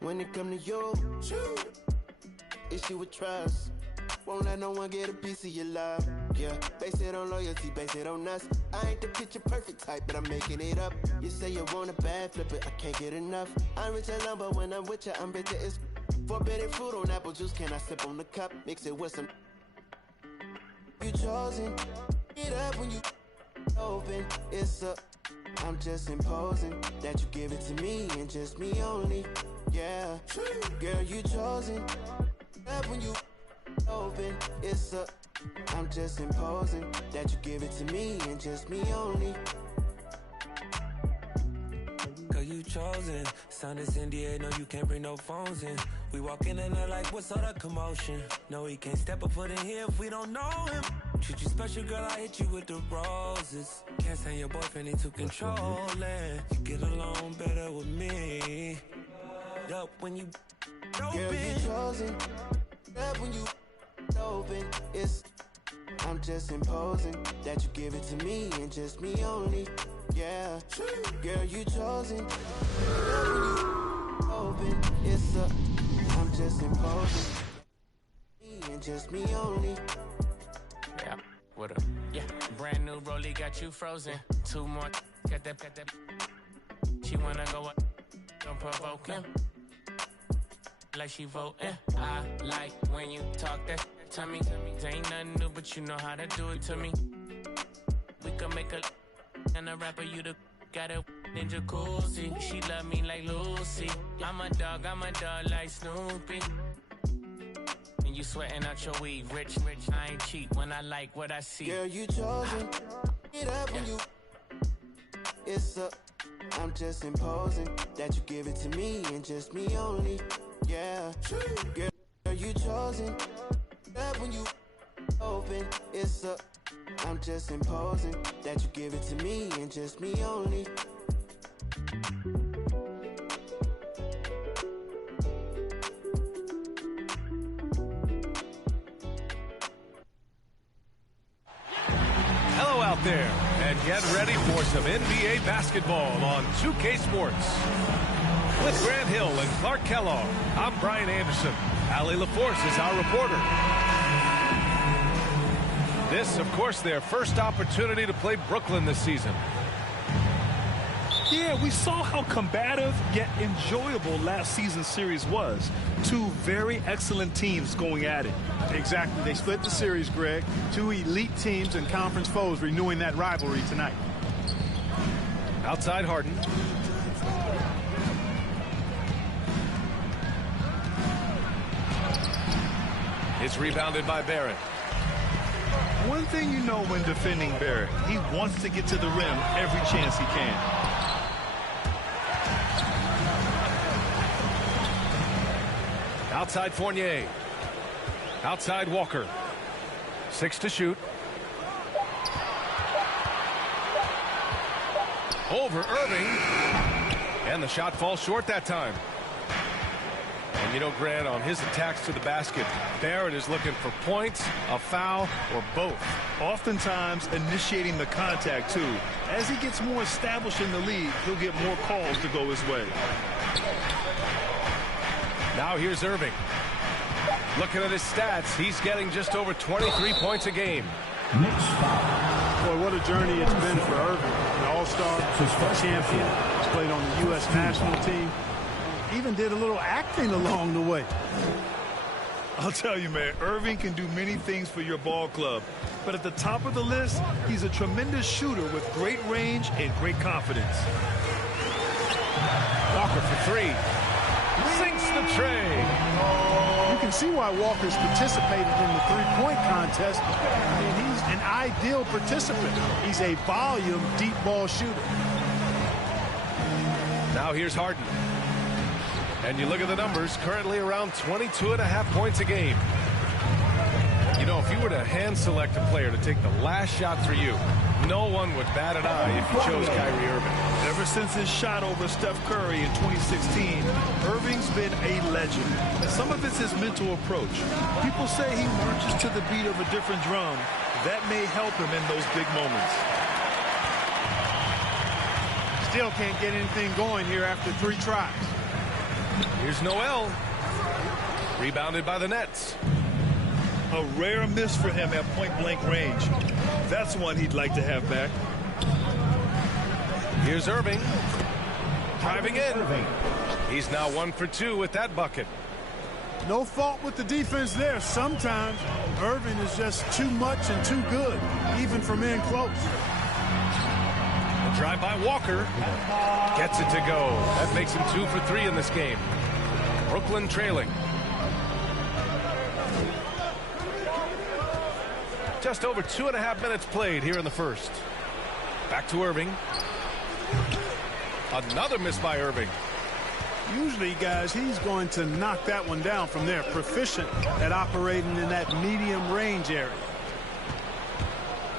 When it come to you, issue with trust. Won't let no one get a piece of your love. Yeah, base it on loyalty, base it on us. I ain't the picture perfect type, but I'm making it up. You say you want a bad flip it, I can't get enough. I'm rich alone, but when I'm with you, I'm bitter. It's forbidden fruit on apple juice. Can I sip on the cup? Mix it with some. You chosen. Get up when you open. It's up. I'm just imposing that you give it to me and just me only. Yeah, girl, you chosen. Up when you open. It's up. I'm just imposing that you give it to me and just me only. Cause you chosen. Sign this NDA, no, you can't bring no phones in. We walk in and they're like, what's all the commotion? No, he can't step a foot in here if we don't know him. Treat you special, girl, I hit you with the roses. Can't stand your boyfriend, he too controlling. You get along better with me. Up when you open. Girl, you chosen. Up when you open. It's I'm just imposing that you give it to me and just me only. Yeah, girl, you chosen. Up when you open. It's I'm just imposing me and just me only. Yeah, what up? Yeah, brand new rollie got you frozen. Two more, got that. She wanna go up, don't provoke him. Like she voting. I like when you talk that to me. Ain't nothing new, but you know how to do it to me. We can make a and a rapper, you the got a ninja jacuzzi. She love me like Lucy. I'm a dog like Snoopy. And you sweating out your weed, rich, I ain't cheap when I like what I see. Girl, you chosen. Get up when you. It's up. I'm just imposing that you give it to me and just me only. Yeah, girl, you chosen. Up when you open. It's up. I'm just imposing that you give it to me and just me only. Hello out there, and get ready for some NBA basketball on 2K Sports. With Grant Hill and Clark Kellogg, I'm Brian Anderson. Allie LaForce is our reporter. This, of course, their first opportunity to play Brooklyn this season. Yeah, we saw how combative yet enjoyable last season's series was. Two very excellent teams going at it. Exactly. They split the series, Greg. Two elite teams and conference foes renewing that rivalry tonight. Outside Harden. It's rebounded by Barrett. One thing you know when defending Barrett, he wants to get to the rim every chance he can. Outside Fournier. Outside Walker. 6 to shoot. Over Irving. And the shot falls short that time. And you know, Grant, on his attacks to the basket, Barrett is looking for points, a foul, or both. Oftentimes initiating the contact, too. As he gets more established in the league, he'll get more calls to go his way. Now here's Irving. Looking at his stats, he's getting just over 23 points a game. Boy, what a journey it's been for Irving. An all-star, champion. He's played on the U.S. national team. Even did a little acting along the way. I'll tell you, man, Irving can do many things for your ball club. But at the top of the list, he's a tremendous shooter with great range and great confidence. Walker for 3. Sinks the tray. You can see why Walker's participated in the three-point contest. I mean, he's an ideal participant. He's a volume deep ball shooter. Now here's Harden. And you look at the numbers, currently around 22.5 points a game. You know, if you were to hand select a player to take the last shot for you, no one would bat an eye if you chose Kyrie Irving. Ever since his shot over Steph Curry in 2016, Irving's been a legend. And some of it's his mental approach. People say he marches to the beat of a different drum. That may help him in those big moments. Still can't get anything going here after 3 tries. Here's Noel. Rebounded by the Nets. A rare miss for him at point-blank range. That's one he'd like to have back. Here's Irving. Driving in. He's now 1 for 2 with that bucket. No fault with the defense there. Sometimes Irving is just too much and too good, even from in close. A drive by Walker. Gets it to go. That makes him 2 for 3 in this game. Brooklyn trailing. Just over 2.5 minutes played here in the first. Back to Irving. Another miss by Irving. Usually, guys, he's going to knock that one down from there. Proficient at operating in that medium range area.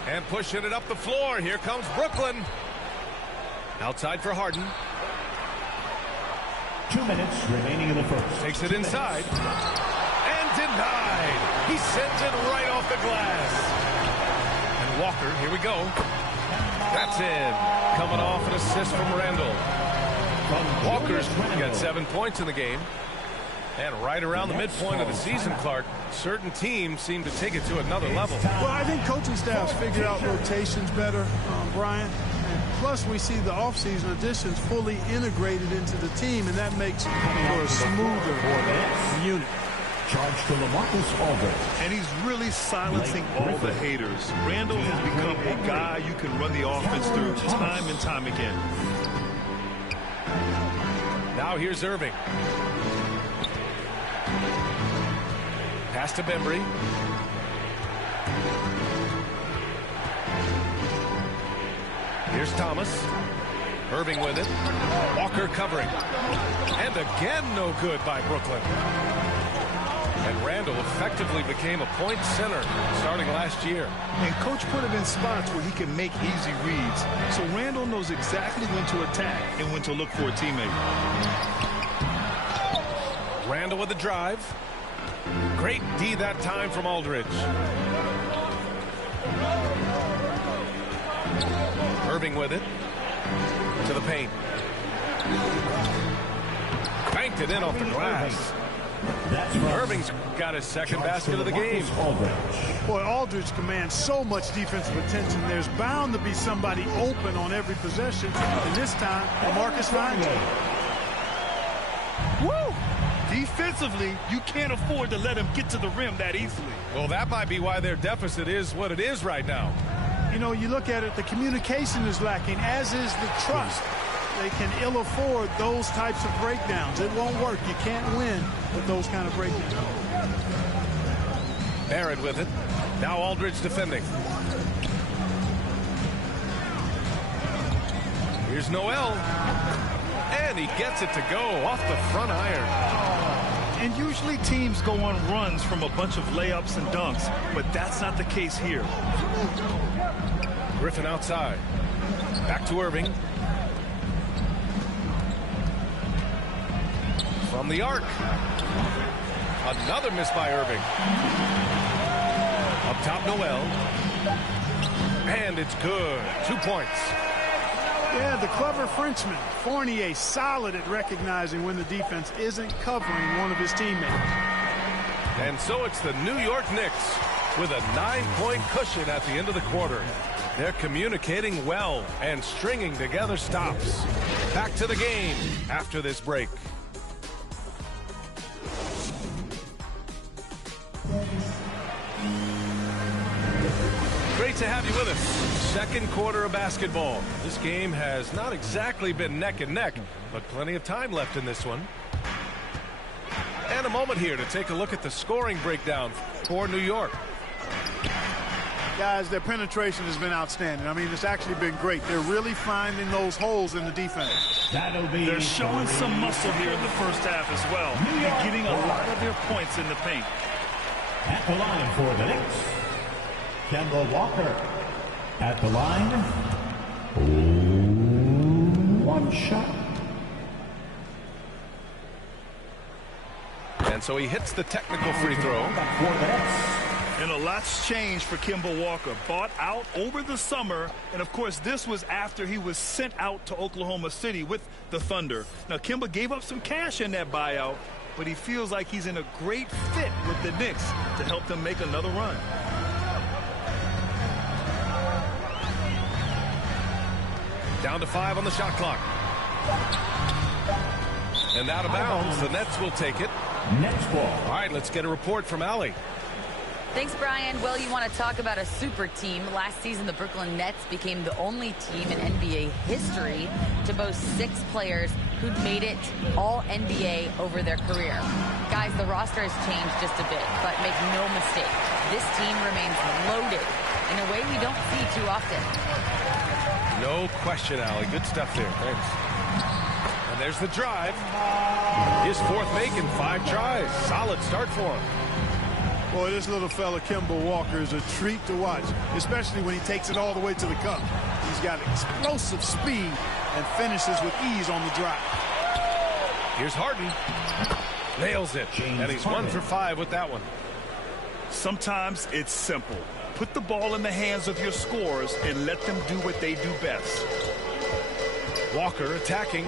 And pushing it up the floor. Here comes Brooklyn. Outside for Harden. 2 minutes remaining in the first. Takes it inside. And denied. He sends it right off the glass. And Walker, here we go. That's in. Coming off an assist from Randall. Walker's got 7 points in the game. And right around the midpoint of the season, Clark, certain teams seem to take it to another level. Well, I think coaching staffs figured out rotations better, Brian. And plus, we see the offseason additions fully integrated into the team, and that makes for a smoother unit. Charge to LaMarcus Aldridge. And he's really silencing all the haters. Randall has become a guy you can run the offense through time and time again. Now here's Irving. Pass to Bembry. Here's Thomas. Irving with it. Walker covering. And again no good by Brooklyn. And Randall effectively became a point center starting last year. And coach put him in spots where he can make easy reads. So Randall knows exactly when to attack and when to look for a teammate. Randall with the drive. Great D that time from Aldridge. Irving with it. To the paint. Banked it in off the glass. Irving's got his second basket of the game. Boy, Aldridge commands so much defensive attention. There's bound to be somebody open on every possession. And this time, LaMarcus finds it. Woo! Defensively, you can't afford to let him get to the rim that easily. Well, that might be why their deficit is what it is right now. You know, you look at it, the communication is lacking, as is the trust. They can ill afford those types of breakdowns. It won't work. You can't win with those kind of breakdowns. Barrett with it. Now Aldridge defending. Here's Noel. And he gets it to go off the front iron. And usually teams go on runs from a bunch of layups and dunks, but that's not the case here. Griffin outside. Back to Irving. From the arc. Another miss by Irving. Up top, Noel. And it's good. 2 points. Yeah, the clever Frenchman, Fournier, solid at recognizing when the defense isn't covering one of his teammates. And so it's the New York Knicks with a 9-point cushion at the end of the quarter. They're communicating well and stringing together stops. Back to the game after this break. Great to have you with us. Second quarter of basketball. This game has not exactly been neck and neck, but plenty of time left in this one. And a moment here to take a look at the scoring breakdown for New York. Guys, their penetration has been outstanding. I mean, it's actually been great. They're really finding those holes in the defense. They're showing some muscle here in the first half as well. And getting a lot of their points in the paint. At the line for the Knicks, Kemba Walker. At the line, 1 shot. And so he hits the technical free throw. And a lot's changed for Kemba Walker. Bought out over the summer. And, of course, this was after he was sent out to Oklahoma City with the Thunder. Now, Kemba gave up some cash in that buyout, but he feels like he's in a great fit with the Knicks to help them make another run. Down to 5 on the shot clock. And out of bounds. The Nets will take it. Nets ball. All right, let's get a report from Allie. Thanks, Brian. Well, you want to talk about a super team. Last season, the Brooklyn Nets became the only team in NBA history to boast 6 players who'd made it all NBA over their career. Guys, the roster has changed just a bit, but make no mistake, this team remains loaded in a way we don't see too often. No question, Allie. Good stuff there. Thanks. And there's the drive. His 4th make in 5 tries. Solid start for him. Boy, this little fella, Kemba Walker, is a treat to watch, especially when he takes it all the way to the cup. He's got explosive speed and finishes with ease on the drive. Here's Harden. Nails it. And he's 1 for 5 with that one. Sometimes it's simple. Put the ball in the hands of your scorers and let them do what they do best. Walker attacking.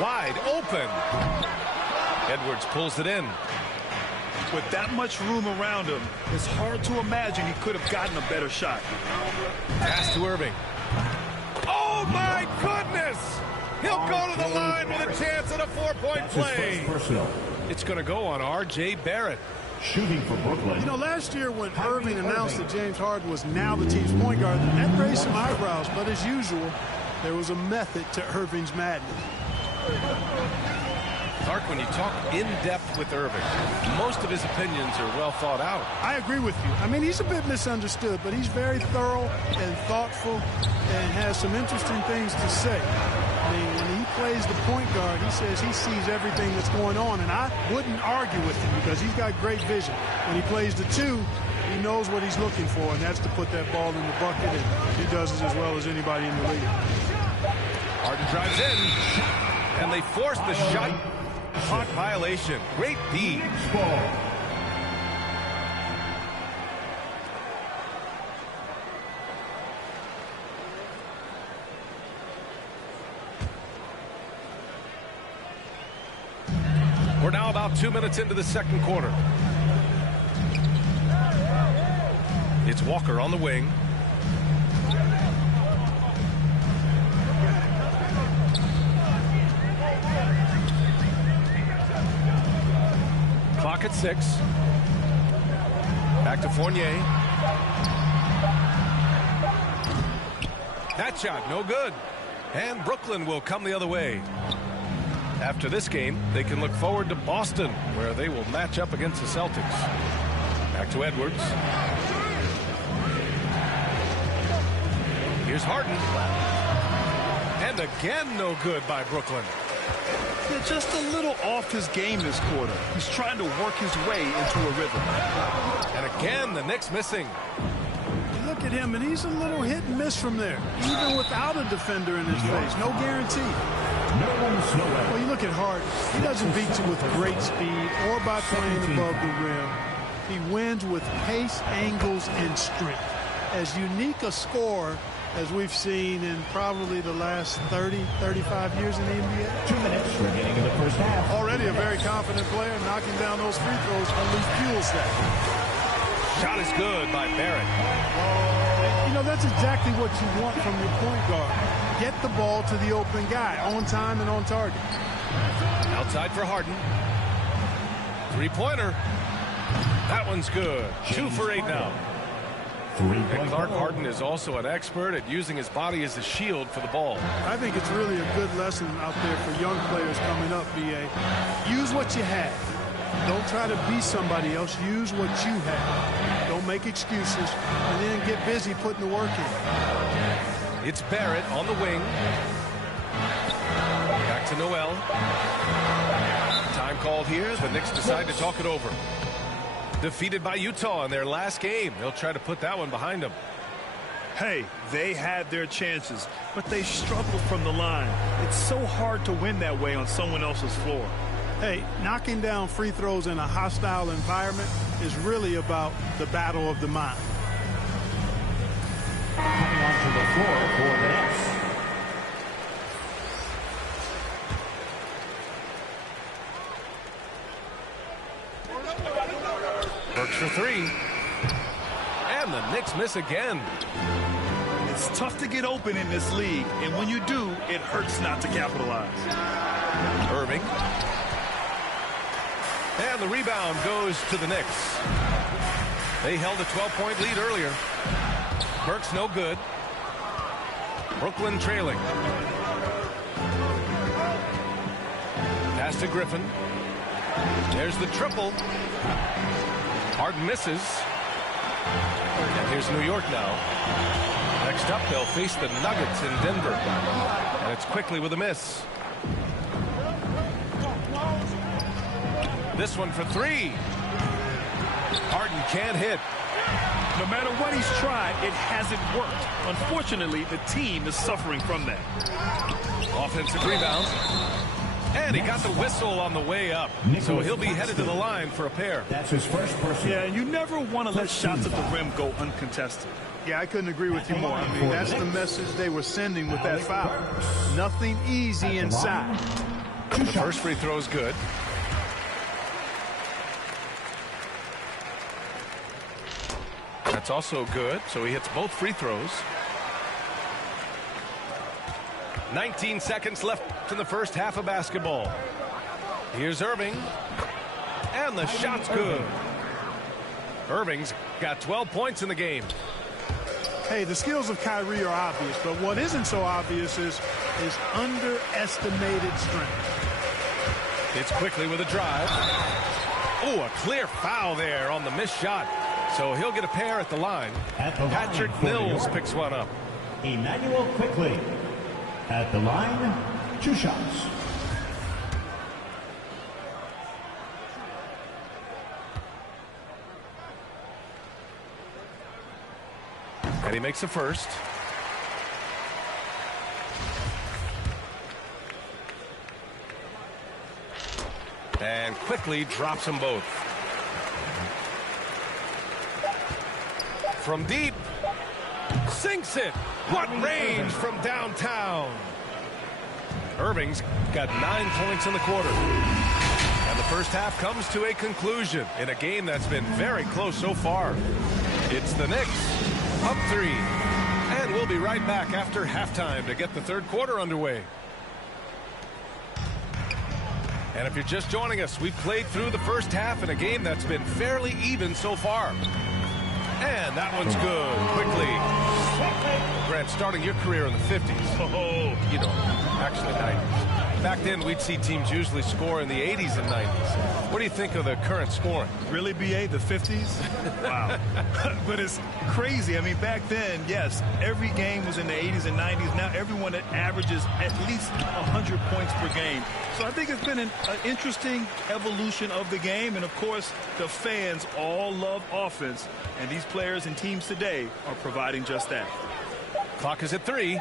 Wide open. Edwards pulls it in. With that much room around him, it's hard to imagine he could have gotten a better shot. Pass to Irving. Oh, my goodness! He'll go to the line with a chance at a 4-point play. It's going to go on R.J. Barrett. Shooting for Brooklyn. You know, last year when Irving announced that James Harden was now the team's point guard, that raised some eyebrows. But as usual, there was a method to Irving's madness. Clark, when you talk in depth with Irving, most of his opinions are well thought out. I agree with you. I mean, he's a bit misunderstood, but he's very thorough and thoughtful and has some interesting things to say. I mean, when he plays the point guard, he says he sees everything that's going on, and I wouldn't argue with him because he's got great vision. When he plays the 2, he knows what he's looking for, and that's to put that ball in the bucket, and he does it as well as anybody in the league. Harden drives in, and they force the shot clock violation. Great D. We're now about 2 minutes into the second quarter. It's Walker on the wing. Clock at 6. Back to Fournier. That shot, no good. And Brooklyn will come the other way. After this game, they can look forward to Boston, where they will match up against the Celtics. Back to Edwards. Here's Harden. And again, no good by Brooklyn. Yeah, just a little off his game this quarter. He's trying to work his way into a rhythm. And again, the Knicks missing. You look at him, and he's a little hit and miss from there, even without a defender in his face. No guarantee. Well, you look at Harden. He doesn't beat you with great speed or by playing above the rim. He wins with pace, angles, and strength. As unique a scorer as we've seen in probably the last 30, 35 years in the NBA. 2 minutes remaining in the first half. Already a very confident player. Knocking down those free throws only fuels that. Shot is good by Barrett. You know, that's exactly what you want from your point guard. Get the ball to the open guy on time and on target. Outside for Harden. 3-pointer. That one's good. 2 for 8 now. And Clark, Harden is also an expert at using his body as a shield for the ball. I think it's really a good lesson out there for young players coming up, B.A. Use what you have. Don't try to be somebody else. Use what you have. Don't make excuses. And then get busy putting the work in. It's Barrett on the wing. Back to Noel. Time called here. The Knicks decide to talk it over. Defeated by Utah in their last game. They'll try to put that one behind them. Hey, they had their chances, but they struggled from the line. It's so hard to win that way on someone else's floor. Hey, knocking down free throws in a hostile environment is really about the battle of the mind. Coming onto the floor for the Nets. Works for three. And the Knicks miss again. It's tough to get open in this league, and when you do, it hurts not to capitalize. Irving. And the rebound goes to the Knicks. They held a 12-point lead earlier. Burke's no good. Brooklyn trailing. Pass to Griffin. There's the triple. Harden misses. And here's New York now. Next up, they'll face the Nuggets in Denver. And it's quickly with a miss. This one for three. Harden can't hit. No matter what he's tried, it hasn't worked. Unfortunately, the team is suffering from that. Offensive rebound. And he got the whistle on the way up. So he'll be headed to the line for a pair. That's his first personal. Yeah, you never want to let shots at the rim go uncontested. Yeah, I couldn't agree with you more. I mean, that's the message they were sending with that foul. Nothing easy inside. The first free throw is good. That's also good, so he hits both free throws. 19 seconds left in the first half of basketball. Here's Irving. And the shot's good. Irving's got 12 points in the game. Hey, the skills of Kyrie are obvious, but what isn't so obvious is his underestimated strength. It's quickly with a drive. Oh, a clear foul there on the missed shot. So he'll get a pair at the line. Patrick Mills picks one up. Emmanuel quickly. At the line, 2 shots. And he makes the first. And quickly drops them both. From deep. Sinks it. What range from downtown. Irving's got 9 points in the quarter. And the first half comes to a conclusion in a game that's been very close so far. It's the Knicks up 3. And we'll be right back after halftime to get the third quarter underway. And if you're just joining us, we've played through the first half in a game that's been fairly even so far. And that one's good. Quickly. Grant, starting your career in the 50s. Oh, You know, actually 90s. Back then, we'd see teams usually score in the 80s and 90s. What do you think of the current scoring? really, BA, the 50s? Wow. But it's crazy. I mean, back then, yes, every game was in the 80s and 90s. Now everyone averages at least 100 points per game. So I think it's been an interesting evolution of the game. And, of course, the fans all love offense. And these players and teams today are providing just that. Clock is at 3.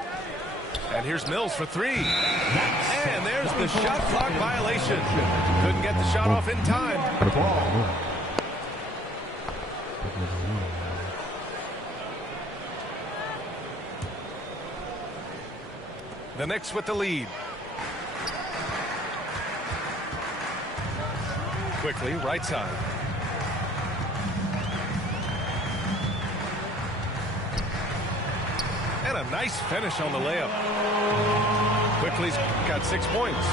And here's Mills for 3. And there's the shot clock violation. Couldn't get the shot off in time. The Knicks with the lead. Quickly, right side. And a nice finish on the layup. Quickly's got 6 points.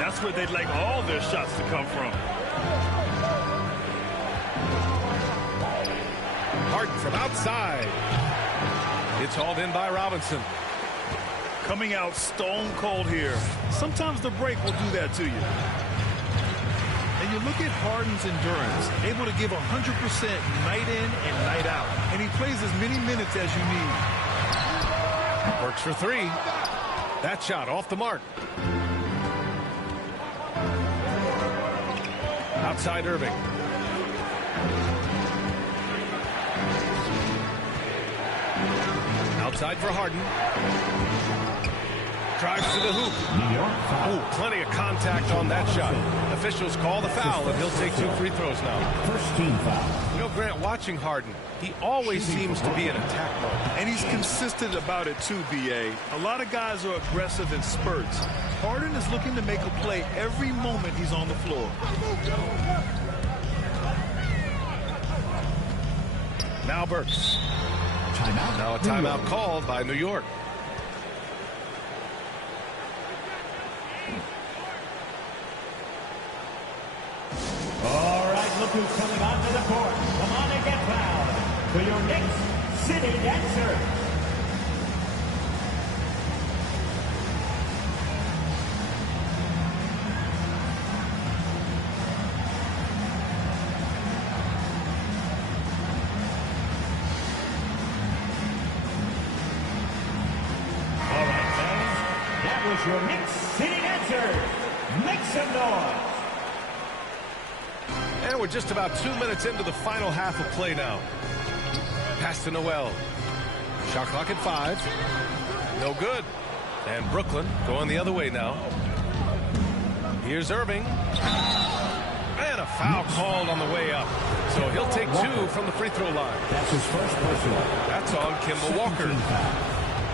That's where they'd like all their shots to come from. Harden from outside. It's hauled in by Robinson. Coming out stone cold here. Sometimes the break will do that to you. And you look at Harden's endurance, able to give 100% night in and night out. And he plays as many minutes as you need. Works for 3. That shot off the mark. Outside Irving. Outside for Harden. Drives to the hoop. Ooh, plenty of contact on that shot. Officials call the foul, and he'll take 2 free throws now. First team foul. You know, Grant, watching Harden, he always seems to be in attack mode. And he's consistent about it too, B.A. A lot of guys are aggressive in spurts. Harden is looking to make a play every moment he's on the floor. Now Burks. Timeout. Now a timeout called by New York. All right, look who's coming onto the court. Come on and get loud for your Knicks City Dancers. All right, fans, that was your Knicks City Dancers. Make some noise. And we're just about 2 minutes into the final half of play now. Pass to Noel. Shot clock at 5. No good. And Brooklyn going the other way now. Here's Irving. And a foul called on the way up. So he'll take 2 from the free throw line. That's his first personal. That's on Kemba Walker.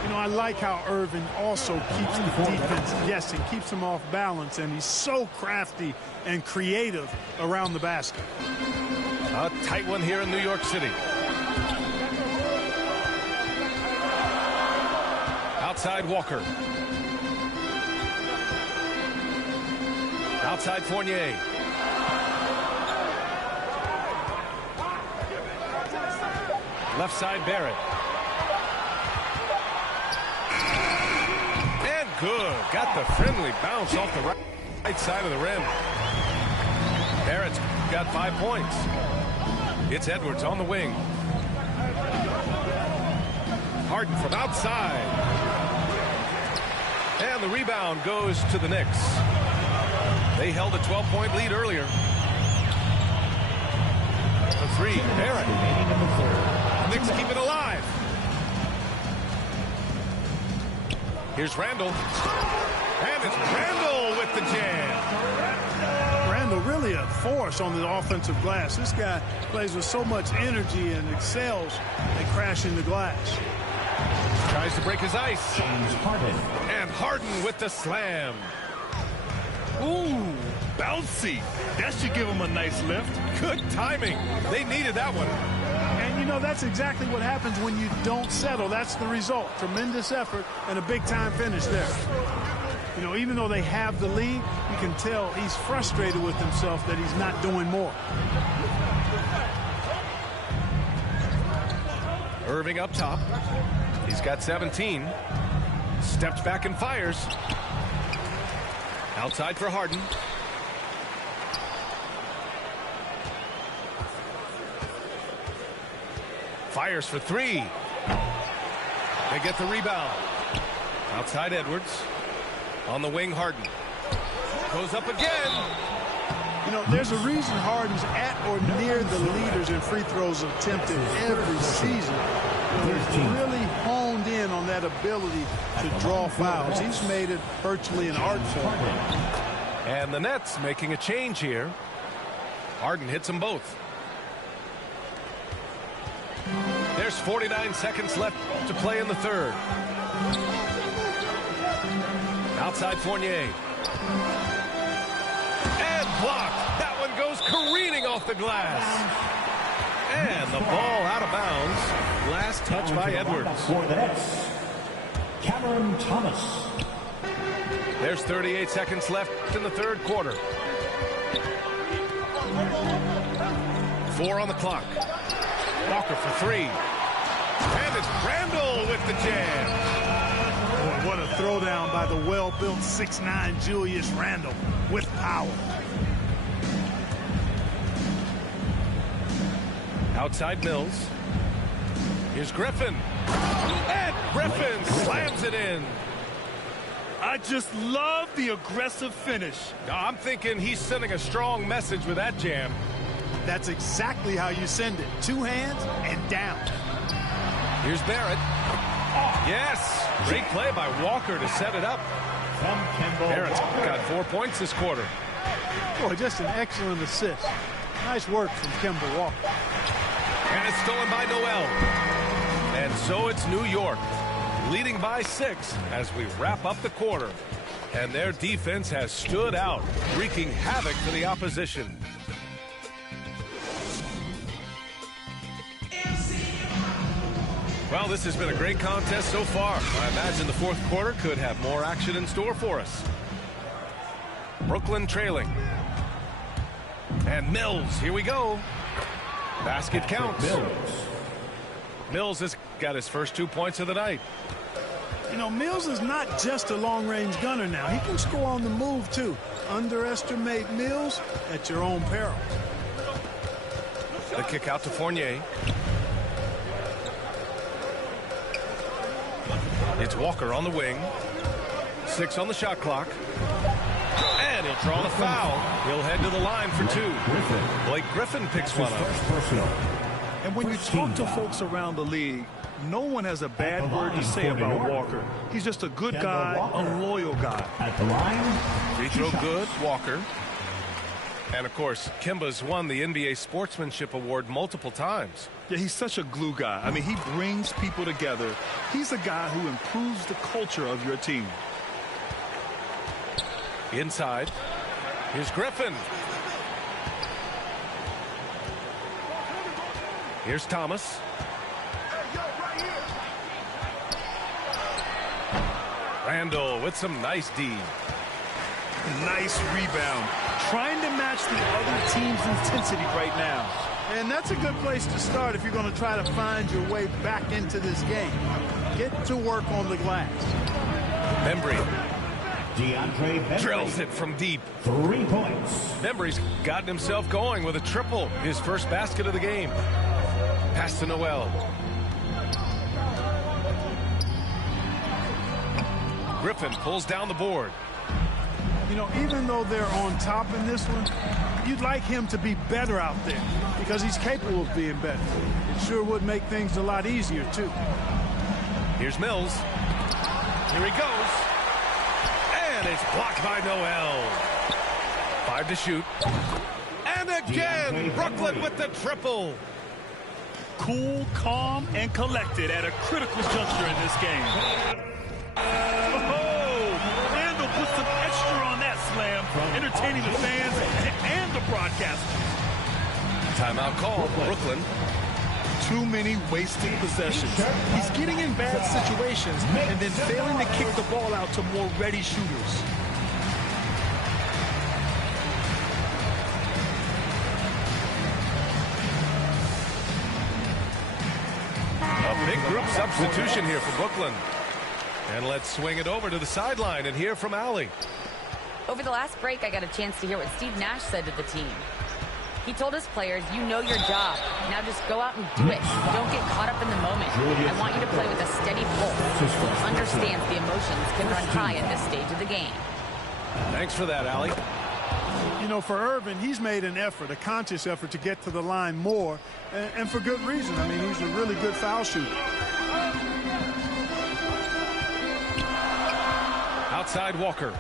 You know, I like how Irving also keeps the defense guessing, keeps them off balance, and he's so crafty and creative around the basket. A tight one here in New York City. Outside Walker. Outside Fournier. Left side Barrett. And good. Got the friendly bounce off the right side of the rim. Barrett's got 5 points. It's Edwards on the wing. Harden from outside. And the rebound goes to the Knicks. They held a 12-point lead earlier. The 3, Barrett. Knicks keep it alive. Here's Randall. And it's Randall with the jam. Randall really a force on the offensive glass. This guy plays with so much energy and excels at crashing the glass. Tries to break his ice. James Harden. And Harden with the slam. Ooh, bouncy. That should give him a nice lift. Good timing. They needed that one. And, you know, that's exactly what happens when you don't settle. That's the result. Tremendous effort and a big-time finish there. You know, even though they have the lead, you can tell he's frustrated with himself that he's not doing more. Irving up top. He's got 17. Steps back and fires. Outside for Harden. Fires for 3. They get the rebound. Outside Edwards. On the wing, Harden. Goes up again. You know, there's a reason Harden's at or near the leaders in free throws attempted every season. He's really honed in on that ability to draw fouls. He's made it virtually an art form. And the Nets making a change here. Harden hits them both. There's 49 seconds left to play in the third. Outside Fournier. And blocked. That one goes careening off the glass. And the ball out of bounds. Last touch by Edwards. For the Nets, Cameron Thomas. There's 38 seconds left in the third quarter. 4 on the clock. Walker for 3. And it's Randall with the jam. Boy, what a throwdown by the well-built 6'9" Julius Randle with power. Outside Mills. Here's Griffin. And Griffin slams it in. I just love the aggressive finish. I'm thinking he's sending a strong message with that jam. That's exactly how you send it. 2 hands and down. Here's Barrett. Yes, great play by Walker to set it up. Barrett's got 4 points this quarter. Boy, just an excellent assist. Nice work from Kemba Walker. And it's stolen by Noel. And so it's New York, leading by 6 as we wrap up the quarter. And their defense has stood out, wreaking havoc for the opposition. Well, this has been a great contest so far. I imagine the fourth quarter could have more action in store for us. Brooklyn trailing. And Mills, here we go. Basket counts. Mills has got his first 2 points of the night. You know, Mills is not just a long-range gunner now. He can score on the move, too. Underestimate Mills at your own peril. The kick out to Fournier. It's Walker on the wing. 6 on the shot clock. And he'll draw the foul. He'll head to the line for 2. Blake Griffin picks one up. And when you talk to folks around the league, no one has a bad word to say about Walker. He's just a good guy, a loyal guy. At the line, Free throw good, Walker. And, of course, Kemba's won the NBA Sportsmanship Award multiple times. Yeah, he's such a glue guy. I mean, he brings people together. He's a guy who improves the culture of your team. Inside. Here's Griffin. Here's Thomas. Randall with some nice D. Nice rebound. Trying to match the other team's intensity right now. And that's a good place to start if you're going to try to find your way back into this game. Get to work on the glass. Membry DeAndre drills it from deep. 3 points. Membry's gotten himself going with a triple. His first basket of the game. Pass to Noel. Griffin pulls down the board. You know, even though they're on top in this one, you'd like him to be better out there because he's capable of being better. It sure would make things a lot easier, too. Here's Mills. Here he goes. And it's blocked by Noel. 5 to shoot. And again, Brooklyn with the triple. Cool, calm, and collected at a critical juncture in this game. Randall put some extra on that slam, entertaining the fans and the broadcasters. Timeout call, Brooklyn. Too many wasted possessions. He's getting in bad situations and then failing to kick the ball out to more ready shooters. A big group substitution here for Brooklyn. And let's swing it over to the sideline and hear from Allie. Over the last break, I got a chance to hear what Steve Nash said to the team. He told his players, you know your job. Now just go out and do it. Don't get caught up in the moment. I want you to play with a steady pulse. He understands the emotions can run high at this stage of the game. Thanks for that, Allie. You know, for Irvin, he's made an effort, a conscious effort to get to the line more, and for good reason. I mean, he's a really good foul shooter. Outside Walker.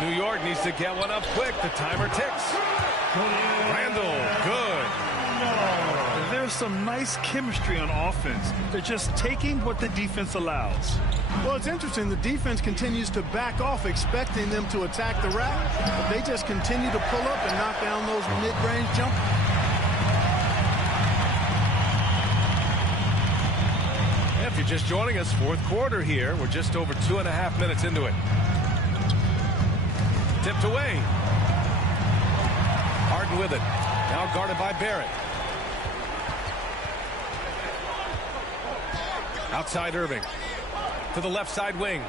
New York needs to get one up quick. The timer ticks. Randall, good. There's some nice chemistry on offense. They're just taking what the defense allows. Well, it's interesting. The defense continues to back off, expecting them to attack the rack, but they just continue to pull up and knock down those mid-range jumpers. If you're just joining us, fourth quarter here. We're just over 2.5 minutes into it. Tipped away. Harden with it. Now guarded by Barrett. Outside Irving. To the left side wing.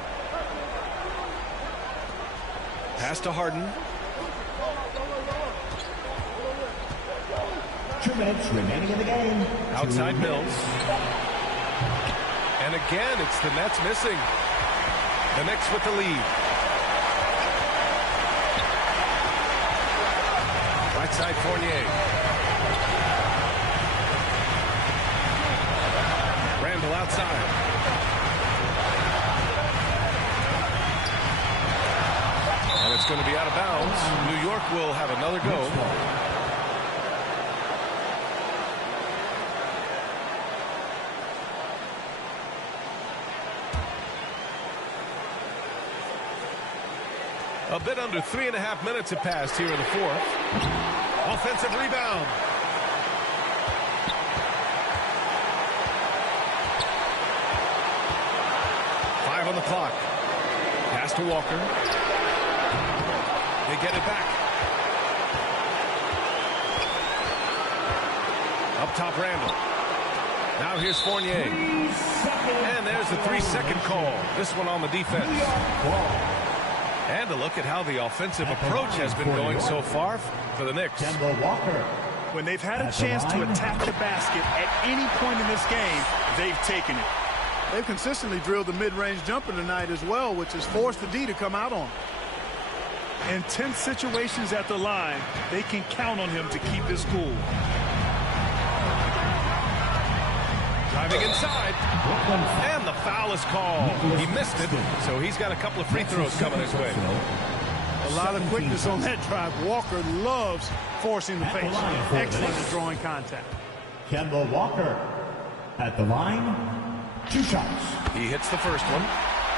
Pass to Harden. 2 minutes remaining in the game. Outside Mills. And again, it's the Nets missing. The Knicks with the lead. Right side, Fournier. Randall outside. And it's going to be out of bounds. New York will have another go. A bit under 3.5 minutes have passed here in the fourth. Offensive rebound. Five on the clock. Pass to Walker. They get it back. Up top, Randall. Now here's Fournier. And there's the 3-second call. This one on the defense. And a look at how the offensive approach has been going so far for the Knicks. When they've had a chance to attack the basket at any point in this game, they've taken it. They've consistently drilled the mid-range jumper tonight as well, which has forced the D to come out on them. In tense situations at the line, they can count on him to keep his cool. Driving inside, and the foul is called. He missed it, so he's got a couple of free throws coming his way. A lot of quickness on that drive. Walker loves forcing the pace. Excellent at drawing contact. Kemba Walker at the line, 2 shots. He hits the first one,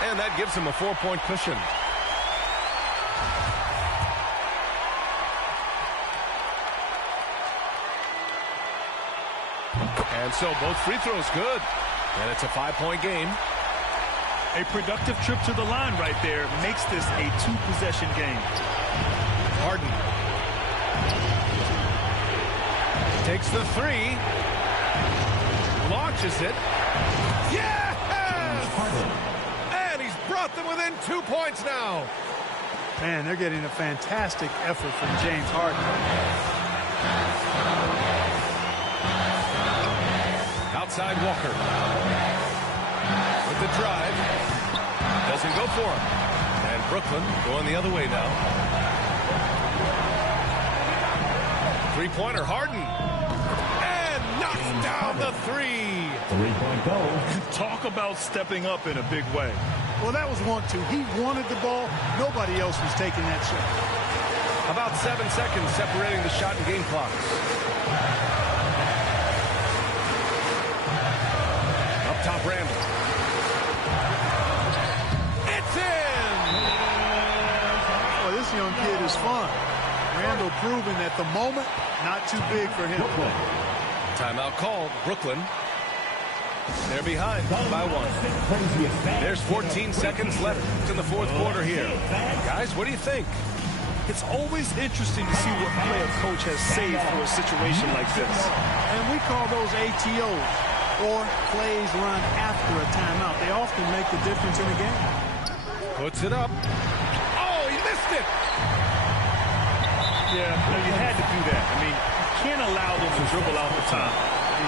and that gives him a 4-point cushion. And so both free throws good. And it's a 5-point game. A productive trip to the line right there makes this a 2-possession game. Harden takes the 3. Launches it. Yes! And he's brought them within 2 points now. Man, they're getting a fantastic effort from James Harden. Outside Walker with the drive, doesn't go for him, and Brooklyn going the other way now. 3-pointer Harden, and knocks down the 3. 3-point goal. Talk about stepping up in a big way. Well, that was 1-2. He wanted the ball. Nobody else was taking that shot. About 7 seconds separating the shot and game clocks. Top Randall. It's in! Well, this young kid is fun. Randall proving that the moment, not too big for him. Timeout called. Brooklyn. They're behind by 1. There's 14 seconds left in the fourth quarter here. Guys, what do you think? It's always interesting to see what play a coach has saved for a situation like this. And we call those ATOs. Or plays run after a timeout. They often make the difference in the game. Puts it up. Oh, he missed it. Yeah, no, you had to do that. I mean, you can't allow them to dribble out the time.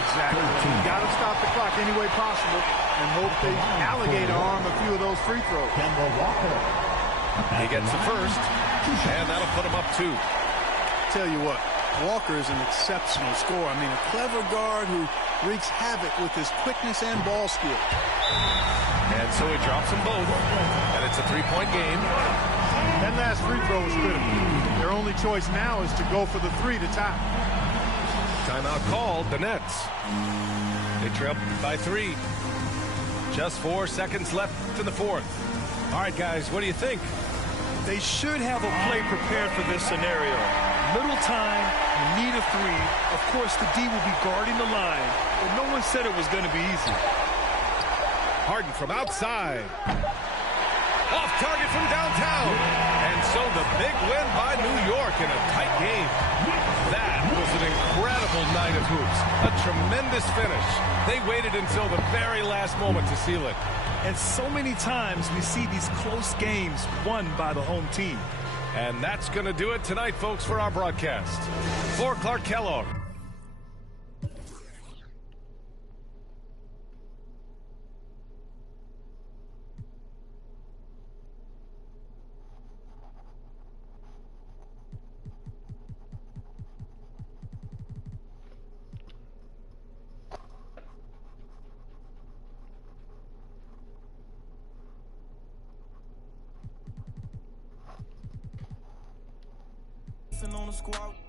Exactly. You got to stop the clock any way possible and hope they alligator arm a few of those free throws. Kemba Walker. He gets the first, and that'll put him up 2. Tell you what, Walker is an exceptional scorer. I mean, a clever guard who wreaks havoc with his quickness and ball skill. And so he drops them both, and it's a 3-point game. That last free throw was critical. Their only choice now is to go for the 3 to tie. Timeout called. The Nets. They trail by 3. Just 4 seconds left in the fourth. All right, guys, what do you think? They should have a play prepared for this scenario. Little time, you need a 3. Of course, the D will be guarding the line, but no one said it was going to be easy. Harden from outside. Off target from downtown. And so the big win by New York in a tight game. That was an incredible night of hoops. A tremendous finish. They waited until the very last moment to seal it. And so many times we see these close games won by the home team. And that's going to do it tonight, folks, for our broadcast. For Clark Kellogg. on the squawk.